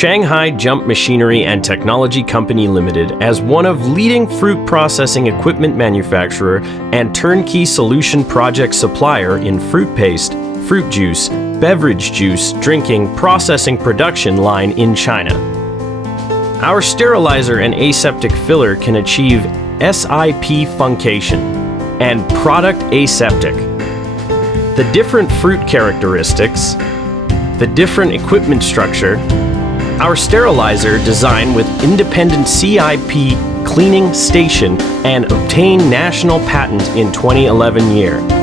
Shanghai Jump Machinery and Technology Company Limited, as one of leading fruit processing equipment manufacturer and turnkey solution project supplier in fruit paste, fruit juice, beverage juice, drinking, processing production line in China. Our sterilizer and aseptic filler can achieve SIP funcation and product aseptic. The different fruit characteristics, the different equipment structure, our sterilizer designed with independent CIP cleaning station and obtained national patent in 2011 year.